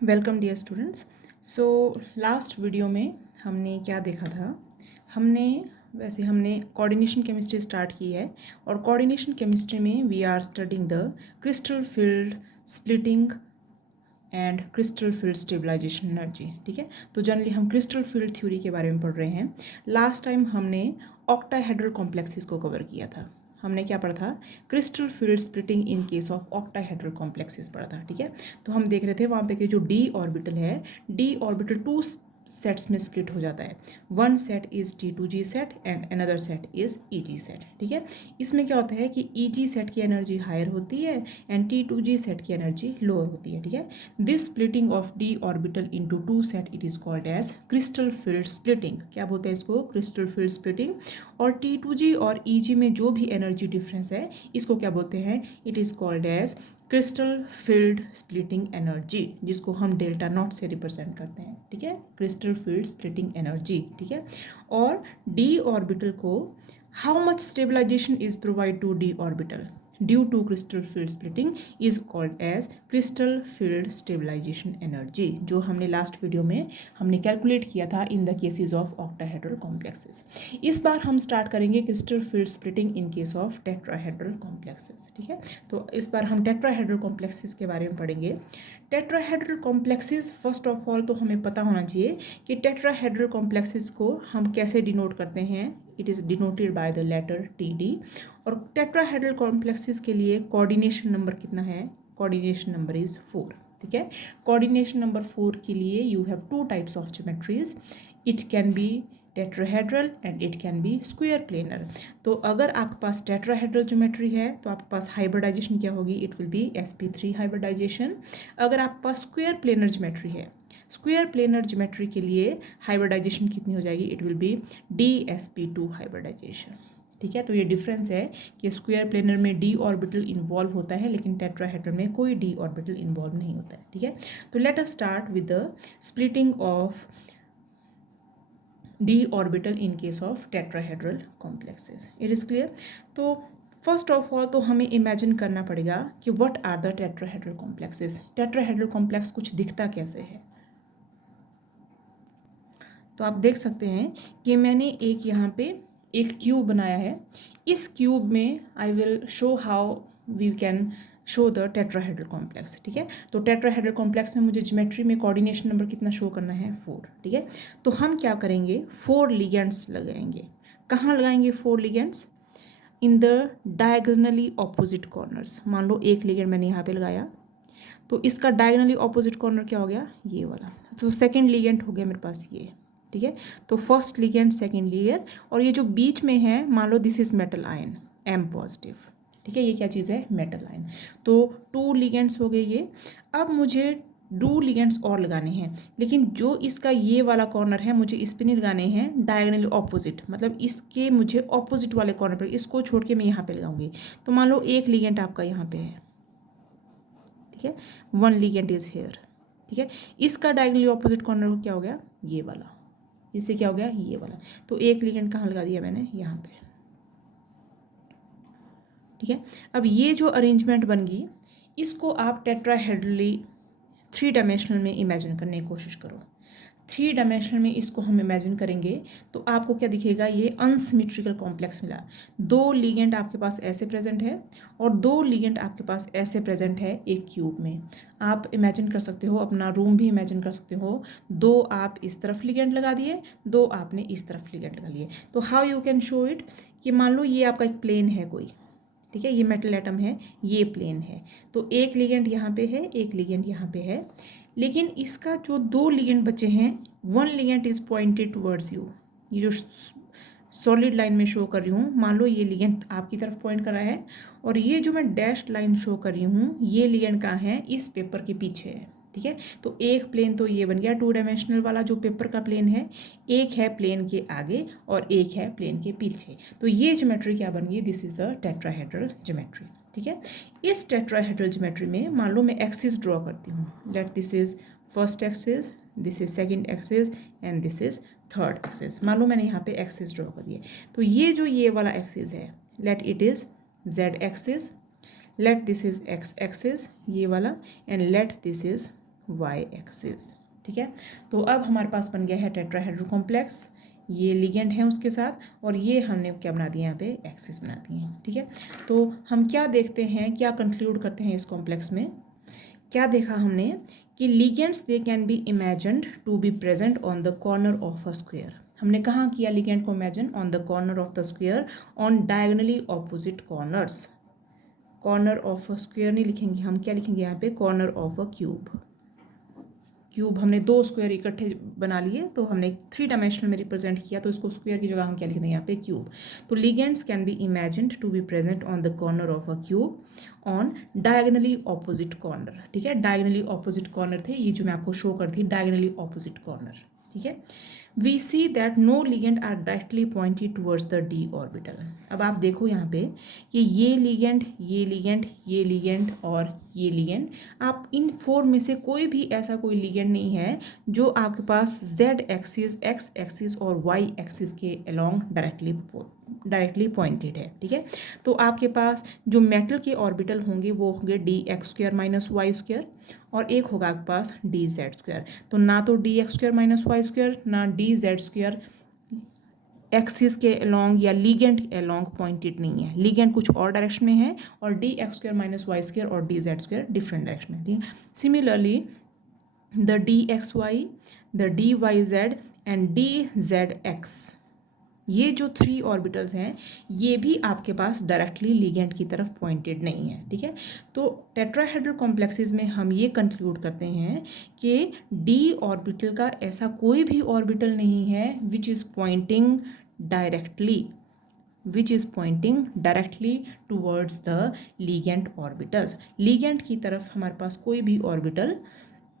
Welcome dear students. So last video में हमने क्या देखा था। हमने कोऑर्डिनेशन केमिस्ट्री स्टार्ट की है और कोऑर्डिनेशन केमिस्ट्री में we are studying the crystal field splitting and crystal field stabilisation energy. ठीक है, तो जनरली हम क्रिस्टल फील्ड थ्योरी के बारे में पढ़ रहे हैं। लास्ट टाइम हमने ऑक्टाहेड्रल कॉम्प्लेक्सेस को कवर किया था। हमने क्या पढ़ा था? Crystal field splitting in case of octahedral complexes पढ़ा था। ठीक है, तो हम देख रहे थे वहाँ पे कि जो डी ऑर्बिटल है, डी ऑर्बिटल टू सेट्स में स्प्लिट हो जाता है। One set is T2G set and another set is EG set. ठीक है, इसमें क्या होता है कि EG सेट की एनर्जी हायर होती है एंड T2G सेट की एनर्जी लोअर होती है। ठीक है, this splitting of D orbital into two set it is called as crystal field splitting. क्या बोलते हैं इसको? Crystal field splitting. और T2G और EG में जो भी एनर्जी डिफरेंस है इसको क्या बोलते हैं? It is called as crystal field splitting energy, जिसको हम डेल्टा नॉट से रिप्रेजेंट करते हैं। ठीक है, क्रिस्टल फील्ड स्प्लिटिंग एनर्जी। ठीक है, और डी ऑर्बिटल को how much stabilisation is provide to D orbital due to crystal field splitting is called as crystal field stabilisation energy, जो हमने लास्ट वीडियो में हमने कैलकुलेट किया था in the cases of octahedral complexes. इस बार हम स्टार्ट करेंगे crystal field splitting in case of tetrahedral complexes. ठीक है, तो इस बार हम टेट्राहेड्रल कॉम्प्लेक्सेस के बारे में पढ़ेंगे। Tetrahedral complexes, first of all तो हमें पता होना चाहिए कि टेट्राहेड्रल कॉम्प्लेक्सेस को हम कैसे डिनोट करते हैं। It is denoted by the letter TD। और टेट्राहेड्रल कॉम्प्लेक्सेस के लिए कोऑर्डिनेशन नंबर कितना है? Coordination number is 4। ठीक है, कोऑर्डिनेशन नंबर 4 के लिए you have two types of geometries. It can be tetrahedral and it can be square planar. तो अगर आपके पास टेट्राहेड्रल ज्योमेट्री है तो आपके पास हाइब्रिडाइजेशन क्या होगी? It will be sp3 hybridisation. अगर आपके पास स्क्वायर प्लेनर ज्योमेट्री है, स्क्वायर प्लेनर ज्योमेट्री के लिए हाइब्रिडाइजेशन कितनी हो जाएगी? It will be DsP2 hybridisation. ठीक है, तो ये डिफरेंस है कि स्क्वायर प्लेनर में डी ऑर्बिटल इन्वॉल्व होता है लेकिन टेट्राहेड्रल में कोई डी ऑर्बिटल इन्वॉल्व नहीं होता है। ठीक है, तो let us start with the splitting of D orbital in case of tetrahedral complexes. It is clear? तो फर्स्ट ऑफ ऑल तो हमें इमेजिन करना पड़ेगा कि what are the tetrahedral complexes. Tetrahedral complex कुछ दिखता कैसे है? तो आप देख सकते हैं कि मैंने एक यहाँ पे एक क्यूब बनाया है। इस क्यूब में I will show how we can show the tetrahedral complex. ठीक है, तो टेट्राहेड्रल कॉम्प्लेक्स में मुझे ज्योमेट्री में कोऑर्डिनेशन नंबर कितना शो करना है? 4। ठीक है, तो हम क्या करेंगे? 4 लिगेंड्स लगाएंगे। कहाँ लगाएंगे 4 ligands? In the diagonally opposite corners. मान लो एक लिगेंड मैंने यहाँ पे लगाया तो इसका डायगोनली ऑपोजिट कॉर्नर क्या हो गया? ये वाला। तो सेकेंड लिगेंड हो गया मेरे पास ये। ठीक है, तो फर्स्ट लिगेंड, सेकेंड लेयर, और ये जो बीच में है मान लो this is metal ion M positive. ठीक है, ये क्या चीज़ है? Metal ion. तो 2 लिगेंड्स हो गए ये। अब मुझे 2 लिगेंड्स और लगाने हैं, लेकिन जो इसका ये वाला कॉर्नर है मुझे इस पे नहीं लगाने हैं, डायगोनली ऑपोजिट, मतलब इसके मुझे ऑपोजिट वाले कॉर्नर पर, इसको छोड़ के मैं यहाँ पे लगाऊंगी। तो मान लो एक लिगेंड आपका यहाँ पे है। ठीक है, 1 लिगेंड इज हेयर। ठीक है, इसका डायगोनली ऑपोजिट कॉर्नर क्या हो गया? ये वाला। इससे क्या हो गया? ये वाला। तो एक लिगेंड कहाँ लगा दिया मैंने? यहाँ पे। ठीक है, अब ये जो अरेंजमेंट बन गई इसको आप टेट्राहेड्रली 3 डायमेंशनल में इमेजिन करने की कोशिश करो। 3 डायमेंशनल में इसको हम इमेजिन करेंगे तो आपको क्या दिखेगा? ये अनसिमेट्रिकल कॉम्प्लेक्स मिला। 2 लिगेंड आपके पास ऐसे प्रेजेंट है और 2 लिगेंड आपके पास ऐसे प्रेजेंट है एक क्यूब में। आप इमेजिन कर सकते हो, अपना रूम भी इमेजिन कर सकते हो। 2 आप इस तरफ लिगेंड लगा दिए, 2 आपने इस तरफ लिगेंड लगा लिए। तो how you can show it कि मान लो ये आपका एक प्लेन है कोई। ठीक है, ये मेटल एटम है, ये प्लेन है। तो एक लिगेंड यहाँ पे है, एक लिगेंड यहाँ पे है, लेकिन इसका जो 2 लिगेंड बचे हैं, 1 ligand is pointed towards you. ये जो सॉलिड लाइन में शो कर रही हूँ, मान लो ये लिगेंड आपकी तरफ पॉइंट कर रहा है, और ये जो मैं डैश्ड लाइन शो कर रही हूँ, ये लिगेंड कहाँ है? इस पेपर के पीछे है। ठीक है, तो एक प्लेन तो ये बन गया 2 डायमेंशनल वाला जो पेपर का प्लेन है, एक है प्लेन के आगे और एक है प्लेन के पीछे। तो ये ज्योमेट्री क्या बन गई? This is the tetrahedral geometry. ठीक है, इस टेट्राहेड्रल ज्योमेट्री में मान लो मैं एक्सिस ड्रॉ करती हूँ। Late this is first axis, this is second axis and this is third axis. मान लो मैंने यहाँ पे एक्सिस ड्रॉ कर दिए। तो ये जो ये वाला एक्सिस है, let it is Z axis, let this is X axis ये वाला, and let this is Y axis. ठीक है, तो अब हमारे पास बन गया है टेट्राहेड्रल कॉम्प्लेक्स, ये लिगेंड है उसके साथ, और ये हमने क्या बना दिया यहाँ पे एक्सिस बना दिए हैं। ठीक है, तो हम क्या देखते हैं, क्या कंक्लूड करते हैं इस कॉम्प्लेक्स में, क्या देखा हमने कि ligands they can be imagined to be present on the corner of a square. हमने कहाँ किया लिगेंड को imagine, on the corner of the square, on diagonally opposite corners. Corner of a square नहीं लिखेंगे हम, क्या लिखेंगे यहाँ पे, corner of a cube. Cube हमने दो स्क्वायर इकट्ठे बना लिए, तो हमने 3 डायमेंशनल में रिप्रेजेंट किया, तो इसको स्क्वायर की जगह हम क्या लिख देंगे यहाँ पे, क्यूब। तो ligands can be imagined to be present on the corner of a cube on diagonally opposite corner. ठीक है, डायगनली ऑपोजिट कॉर्नर थे ये जो मैं आपको शो कर थी, डायगनली ऑपोजिट कॉर्नर। ठीक है, we see that no ligand are directly pointed towards the d orbital. अब आप देखो यहाँ पे कि ये लिगेंड, ये लिगेंड, ये लिगेंड और ये लिगेंड, आप इन 4 में से कोई भी ऐसा कोई लिगेंड नहीं है जो आपके पास जेड एक्सिस, एक्स एक्सिस और वाई एक्सिस के अलोंग डायरेक्टली पॉइंटेड है। ठीक है, तो आपके पास जो मेटल के ऑर्बिटल होंगे वो होंगे d x square minus Y square, और एक होगा आपके पास डी जेड स्क्वायर। तो ना तो D x square minus Y square, ना डी जेड स्क्वायर एक्सिस के अलोंग या लिगेंड के अलोंग पॉइंटेड नहीं है, लिगेंड कुछ और डायरेक्शन में है, और D x square minus Y square और D Z square different direction में। ठीक है, similarly the D x Y, the D Y Z and D Z X, ये जो 3 ऑर्बिटल्स हैं ये भी आपके पास डायरेक्टली लिगेंड की तरफ पॉइंटेड नहीं है। ठीक है, तो टेट्राहेड्रल कॉम्प्लेक्सेस में हम ये कंक्लूड करते हैं कि डी ऑर्बिटल का ऐसा कोई भी ऑर्बिटल नहीं है which is Poynting directly towards the ligand orbitals. Ligand की तरफ हमारे पास कोई भी ऑर्बिटल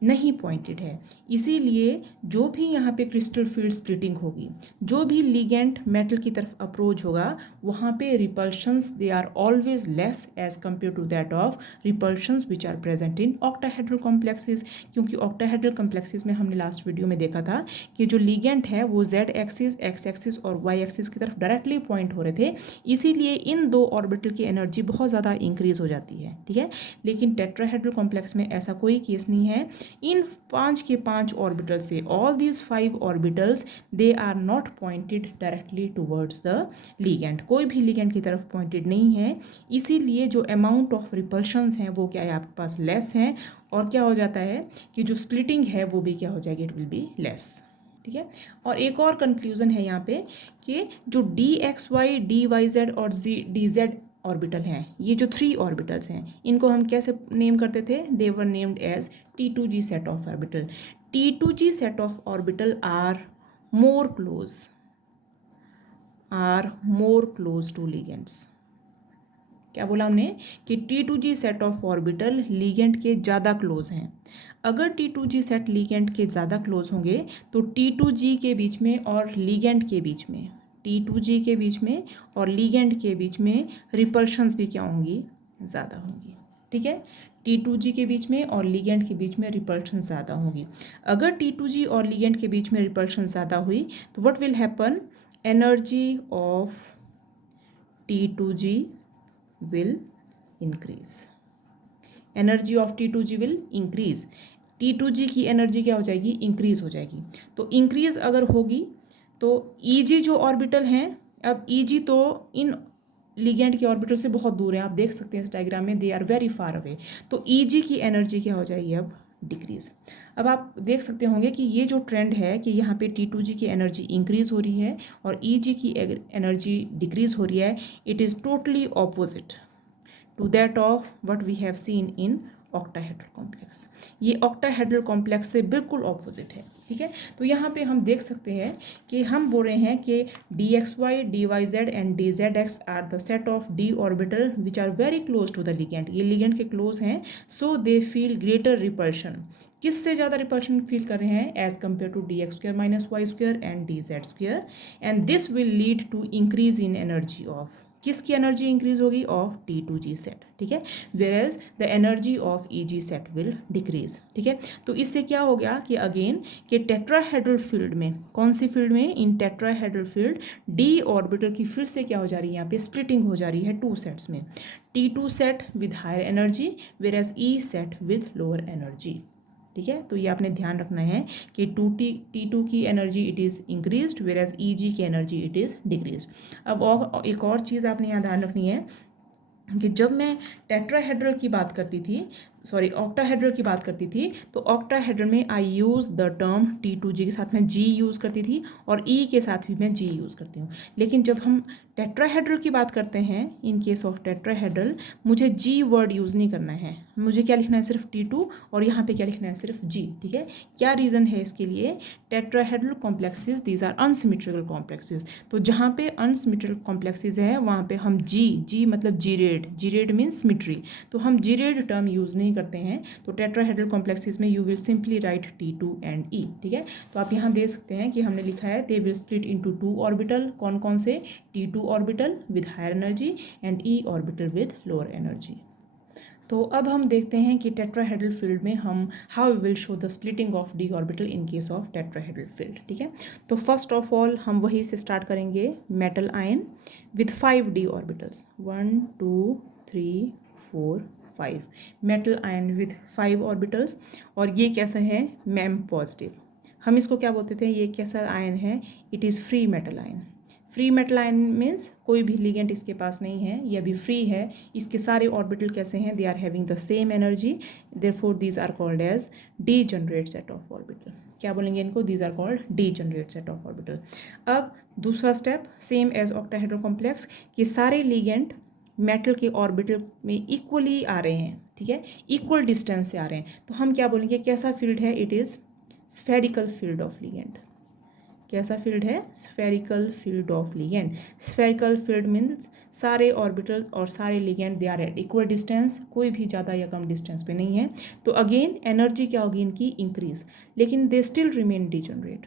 नहीं पॉइंटेड है, इसीलिए जो भी यहाँ पे क्रिस्टल फील्ड स्प्लिटिंग होगी, जो भी लिगेंड मेटल की तरफ अप्रोच होगा, वहाँ पे repulsions they are always less as compare to that of repulsions which are present in octahedral complexes. क्योंकि ऑक्टाहेड्रल कॉम्प्लेक्सेस में हमने लास्ट वीडियो में देखा था कि जो लिगेंड है वो जेड एक्सिस, एक्स एक्सिस और वाई एक्सिस की तरफ डायरेक्टली पॉइंट हो रहे थे, इसीलिए इन 2 ऑर्बिटल की एनर्जी बहुत ज़्यादा इंक्रीज हो जाती है। ठीक है, लेकिन टेट्राहेड्रल कॉम्प्लेक्स में ऐसा कोई केस नहीं है। इन 5 के 5 ऑर्बिटल से all these 5 orbitals they are not pointed directly towards the ligand, कोई भी लिगेंड की तरफ पॉइंटेड नहीं है, इसीलिए जो अमाउंट ऑफ रिपल्शंस हैं वो क्या है आपके पास लेस हैं, और क्या हो जाता है कि जो स्प्लिटिंग है वो भी क्या हो जाएगी, इट विल बी लेस। ठीक है, और एक और कंक्लूजन है यहाँ पे कि जो d x y, d Y z और डी जेड ऑर्बिटल हैं, ये जो 3 ऑर्बिटल्स हैं, इनको हम कैसे नेम करते थे, they were named as T2G set of orbital. T2G set of orbital are more close to ligands. क्या बोला हमने कि T2G set of orbital ligand के ज़्यादा क्लोज हैं। अगर T2G सेट लिगेंड के ज़्यादा क्लोज होंगे तो T2G के बीच में और लिगेंड के बीच में, T2G के बीच में और लिगेंड के बीच में रिपल्शंस भी क्या होंगी, ज़्यादा होंगी। ठीक है, T2G के बीच में और लिगेंड के बीच में रिपल्शन ज़्यादा होगी। अगर T2G और लिगेंड के बीच में रिपल्शन ज़्यादा हुई तो what will happen, energy of T2G will increase, energy of T2G will increase, T2G की एनर्जी क्या हो जाएगी, इंक्रीज हो जाएगी। तो इंक्रीज अगर होगी तो Eg जो ऑर्बिटल हैं, अब Eg तो इन लिगेंड के ऑर्बिटल से बहुत दूर है, आप देख सकते हैं इस डायग्राम में, they are very far away, तो Eg की एनर्जी क्या हो जाएगी, अब डिक्रीज। अब आप देख सकते होंगे कि ये जो ट्रेंड है कि यहाँ पे T2G की एनर्जी इंक्रीज हो रही है और Eg की एनर्जी डिक्रीज हो रही है, it is totally opposite to that of what we have seen in octahedral complex. ये ऑक्टाहेड्रल कॉम्प्लेक्स से बिल्कुल ऑपोजिट है। ठीक है, तो यहाँ पे हम देख सकते हैं कि हम बोल रहे हैं कि d x y, d Y Z and D Z x are the set of D orbital which are very close to the ligand, ये लिगेंड के क्लोज हैं, so they feel greater repulsion. किससे ज़्यादा रिपल्शन फील कर रहे हैं, as compare to d x square minus Y square and D Z square, and this will lead to increase in energy of, किसकी energy increase होगी, of T2G set. ठीक है, whereas the energy of EG set will decrease. ठीक है, तो इससे क्या हो गया कि अगेन कि टेट्राहेड्रल फील्ड में, कौन सी फील्ड में, इन टेट्राहेड्रल फील्ड डी ऑर्बिटल की फिर से क्या हो जा रही है, यहाँ पे स्प्लिटिंग हो जा रही है 2 सेट्स में, T2 set with higher energy whereas E set with lower energy. ठीक है। तो ये आपने ध्यान रखना है कि T2 की energy it is increased whereas Eg की एनर्जी इट इज़ डिक्रीज्ड। अब और एक और चीज़ आपने यहाँ ध्यान रखनी है कि जब मैं टेट्राहेड्रल की बात करती थी, सॉरी ऑक्टाहेड्रल की बात करती थी, तो ऑक्टाहेड्रल में आई यूज़ द टर्म T2G के साथ मैं G यूज़ करती थी और E के साथ भी मैं G यूज़ करती हूँ। लेकिन जब हम टेट्राहेड्रल की बात करते हैं, इन केस ऑफ टेट्राहेड्रल, मुझे G वर्ड यूज़ नहीं करना है, मुझे क्या लिखना है सिर्फ T2 और यहाँ पे क्या लिखना है सिर्फ G, ठीक है। क्या रीज़न है इसके लिए? Tetrahedral complexes these are unsymmetrical complexes. तो जहाँ पे अनसिमेट्रिकल कॉम्प्लेक्सेस है वहाँ पे हम G मतलब जीरेड मीन्स सिमेट्री, तो हम जीरेड टर्म यूज़ नहीं करते हैं। तो टेट्राहेड्रल कॉम्प्लेक्सेस में you will simply write T2 and E, ठीक है। तो आप यहाँ देख सकते हैं कि हमने लिखा है they will split into 2 orbital, कौन कौन से? T2 orbital with higher energy and E orbital with lower energy. तो अब हम देखते हैं कि टेट्राहेड्रल फील्ड में हम how we will show the splitting of D orbital in case of tetrahedral field, ठीक है। तो फर्स्ट ऑफ ऑल हम वही से स्टार्ट करेंगे, metal ion with 5 D orbitals, 1 2 3 4 5, metal ion with 5 orbitals. और ये कैसा है? Ma'am positive. हम इसको क्या बोलते थे? ये कैसा आयन है? It is free metal ion. Free metal ion means कोई भी लिगेंड इसके पास नहीं है, ये अभी फ्री है। इसके सारे ऑर्बिटल कैसे हैं? They are having the same energy, therefore these are called as degenerate set of orbital. क्या बोलेंगे इनको? These are called degenerate set of orbital. अब दूसरा step same as octahedral complex, कि सारे लिगेंड मेटल के ऑर्बिटल में इक्वली आ रहे हैं, ठीक है, इक्वल डिस्टेंस से आ रहे हैं। तो हम क्या बोलेंगे? कैसा फील्ड है? It is spherical field of ligand. कैसा फील्ड है? Spherical field of ligand. Spherical field means सारे ऑर्बिटल और सारे ligand they are at equal distance, कोई भी ज़्यादा या कम डिस्टेंस पे नहीं है। तो अगेन एनर्जी क्या होगी इनकी? इंक्रीज, लेकिन they still remain degenerate.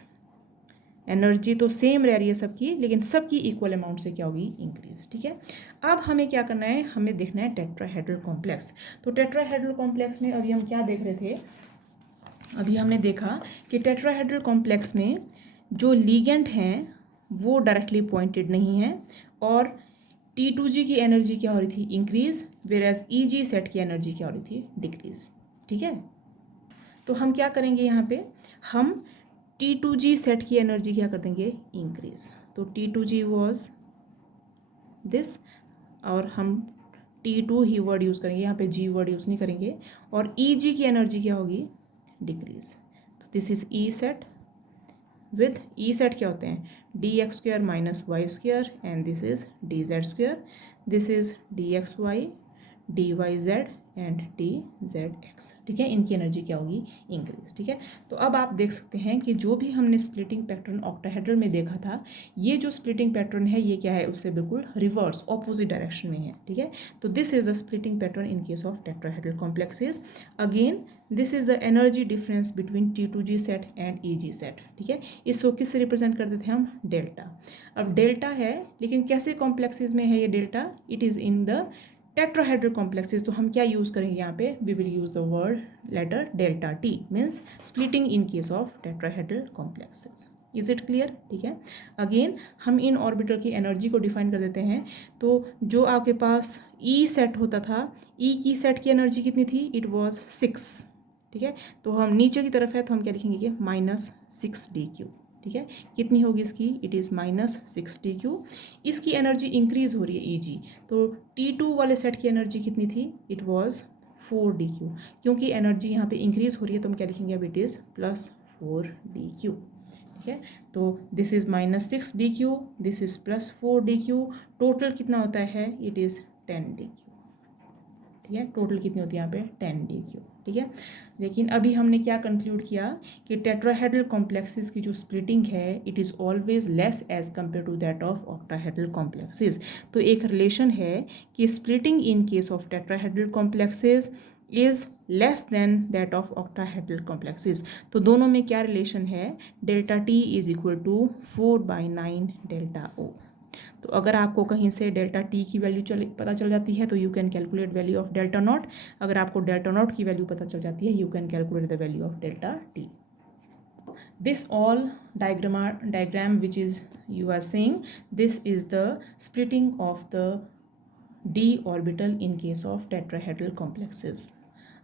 Energy तो सेम रह रही है सबकी, लेकिन सबकी इक्वल अमाउंट से क्या होगी? इंक्रीज, ठीक है। अब हमें क्या करना है? हमें देखना है टेट्राहेड्रल कॉम्प्लेक्स। तो टेट्राहेड्रल कॉम्प्लेक्स में अभी हम क्या देख रहे थे? अभी हमने देखा कि टेट्राहेड्रल कॉम्प्लेक्स में जो लीगेंड हैं वो डायरेक्टली पॉइंटेड नहीं है, और T2G की एनर्जी क्या हो रही थी? इंक्रीज, वेयरएज EG सेट की एनर्जी क्या हो रही थी? डिक्रीज, ठीक है। तो हम क्या करेंगे यहाँ पे? हम T2G सेट की एनर्जी क्या कर देंगे? इंक्रीज। तो T2G वॉज दिस, और हम T2 ही वर्ड यूज़ करेंगे, यहाँ पे G वर्ड यूज़ नहीं करेंगे। और EG की एनर्जी क्या होगी? डिक्रीज। तो this is E set with E set क्या होते हैं? dx square minus Y square, and this is dz square, this is dxy dy z and dzx, ठीक है। इनकी एनर्जी क्या होगी? इंक्रीज, ठीक है। तो अब आप देख सकते हैं कि जो भी हमने स्प्लिटिंग पैटर्न ऑक्टाहेड्रल में देखा था, ये जो स्प्लिटिंग पैटर्न है ये क्या है? उससे बिल्कुल रिवर्स ऑपोजिट डायरेक्शन में है, ठीक है। तो this is the splitting pattern in case of tetrahedral complexes. Again this is the energy difference between T2G set and EG set, ठीक है। इसको किससे रिप्रेजेंट करते थे हम? डेल्टा। अब डेल्टा है, लेकिन कैसे कॉम्प्लेक्सेस में है ये delta? It is in the tetrahedral complexes. तो हम क्या यूज़ करेंगे यहाँ पे? We will use the word letter delta T, means splitting in case of tetrahedral complexes. Is it clear? ठीक है। अगेन हम इन ऑर्बिटल की एनर्जी को डिफाइन कर देते हैं। तो जो आपके पास E सेट होता था, E की सेट की एनर्जी कितनी थी? इट वॉज 6, ठीक है। तो हम नीचे की तरफ है तो हम क्या लिखेंगे कि -6dq, ठीक है। कितनी होगी इसकी? It is -6dq। इसकी एनर्जी इंक्रीज हो रही है EG। तो T2 वाले सेट की एनर्जी कितनी थी? It was 4dq। क्योंकि एनर्जी यहाँ पे इंक्रीज हो रही है तो हम क्या लिखेंगे? अब इट इज़ +4dq, ठीक है। तो this is -6dq, this is +4dq, total कितना होता है? इट इज़ 10dq, ठीक है। टोटल कितनी होती है यहाँ पे? 10dq, ठीक है। लेकिन अभी हमने क्या कंक्लूड किया कि टेट्राहेड्रल कॉम्प्लेक्सेस की जो स्प्लिटिंग है it is always less as compare to that of octahedral complexes. तो एक रिलेशन है कि splitting in case of tetrahedral complexes is less than that of octahedral complexes. तो दोनों में क्या रिलेशन है? Delta T is equal to 4/9 delta O। तो अगर आपको कहीं से डेल्टा T की वैल्यू पता चल जाती है तो you can calculate value of delta not. अगर आपको डेल्टा नॉट की वैल्यू पता चल जाती है you can calculate the value of delta T। This all diagram which is you are seeing, this is the splitting of the d orbital in case of tetrahedral complexes.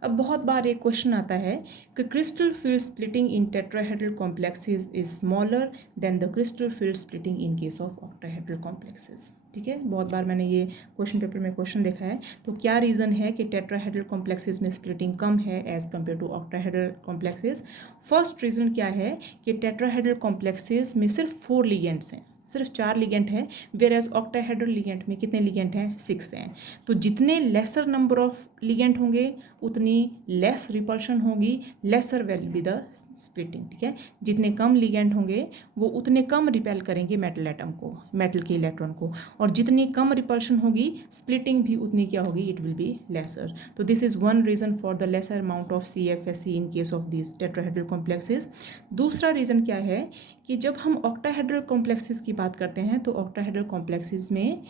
अब बहुत बार एक question आता है कि crystal field splitting in tetrahedral complexes is smaller than the crystal field splitting in case of octahedral complexes. ठीक है, बहुत बार मैंने ये क्वेश्चन पेपर में क्वेश्चन देखा है। तो क्या रीज़न है कि टेट्राहेड्रल कॉम्प्लेक्सेस में स्प्लिटिंग कम है as compare to octahedral complexes? First reason क्या है कि टेट्राहेड्रल कॉम्प्लेक्सेस में सिर्फ 4 लिगेंड्स हैं, सिर्फ 4 लिगेंड हैं, वेयर एज ऑक्टाहेड्रल लिगेंड में कितने लिगेंड हैं? 6 हैं। तो जितने लेसर नंबर ऑफ लिगेंड होंगे उतनी लेस रिपल्शन होगी, laser will be the splitting. ठीक है, जितने कम लिगेंड होंगे वो उतने कम रिपेल करेंगे मेटल एटम को, मेटल के इलेक्ट्रॉन को, और जितनी कम रिपल्शन होगी स्प्लिटिंग भी उतनी क्या होगी? It will be lesser. तो this is one reason for the lesser amount of CFSE in case of this tetrahedral complexes. दूसरा रीज़न क्या है कि जब हम ऑक्टाहेड्रल कॉम्प्लेक्सेस की बात करते हैं तो ऑक्टाहेड्रल कॉम्प्लेक्सेस में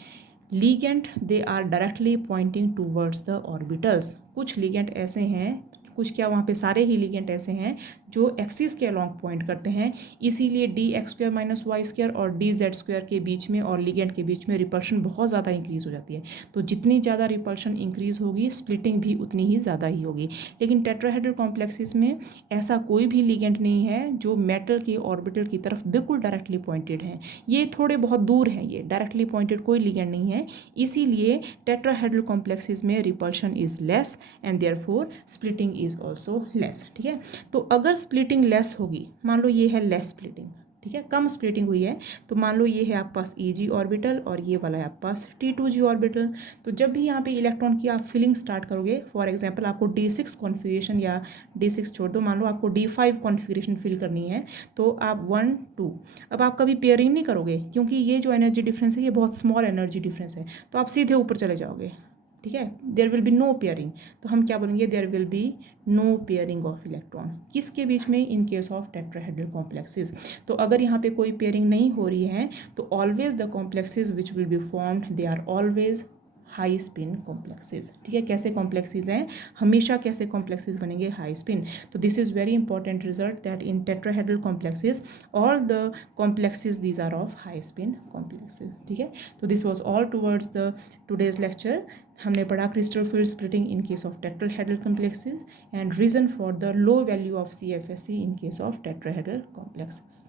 ligand they are directly pointing towards the orbitals. कुछ लिगेंड ऐसे हैं, कुछ क्या वहाँ पे सारे ही लिगेंड ऐसे हैं जो एक्सिस के अलॉन्ग पॉइंट करते हैं, इसीलिए dx² - y² और dz² के बीच में और लिगेंड के बीच में रिपल्शन बहुत ज़्यादा इंक्रीज हो जाती है। तो जितनी ज़्यादा रिपल्शन इंक्रीज होगी स्प्लिटिंग भी उतनी ही ज़्यादा ही होगी। लेकिन टेट्राहेड्रल कॉम्प्लेक्सेस में ऐसा कोई भी लिगेंड नहीं है जो मेटल के ऑर्बिटल की तरफ बिल्कुल डायरेक्टली पॉइंटेड है, ये थोड़े बहुत दूर हैं, ये डायरेक्टली पॉइंटेड कोई लिगेंड नहीं है, इसीलिए टेट्राहेड्रल कॉम्प्लेक्सेस में repulsion is less and therefore splitting is also less. ठीक है, तो अगर स्प्लिटिंग लेस होगी, मान लो ये है लेस स्प्लिटिंग, ठीक है, कम स्प्लिटिंग हुई है, तो मान लो ये है आपके पास Eg ऑर्बिटल और ये वाला है आपके पास T2g ऑर्बिटल। तो जब भी यहाँ पे इलेक्ट्रॉन की आप फिलिंग स्टार्ट करोगे, फॉर एग्जांपल आपको D6 कॉन्फ़िगरेशन या D6 छोड़ दो, मान लो आपको D5 कॉन्फ़िगरेशन फिल करनी है, तो आप 1 2, अब आप कभी पेयरिंग नहीं करोगे क्योंकि ये जो एनर्जी डिफरेंस है ये बहुत स्मॉल एनर्जी डिफरेंस है, तो आप सीधे ऊपर चले जाओगे। ठीक है, there will be no pairing, तो हम क्या बोलेंगे? There will be no pairing of electron. किसके बीच में? In case of tetrahedral complexes. तो अगर यहाँ पे कोई पेयरिंग नहीं हो रही है तो always the complexes which will be formed they are always high spin complexes. ठीक है, कैसे कॉम्प्लेक्सेस हैं? हमेशा कैसे कॉम्प्लेक्सेस बनेंगे? High spin. तो this is very important result that in tetrahedral complexes all the complexes these are of high spin complexes. ठीक है, तो this was all towards the today's lecture. हमने पढ़ा crystal field splitting in case of tetrahedral complexes and reason for the low value of CFSE in case of tetrahedral complexes.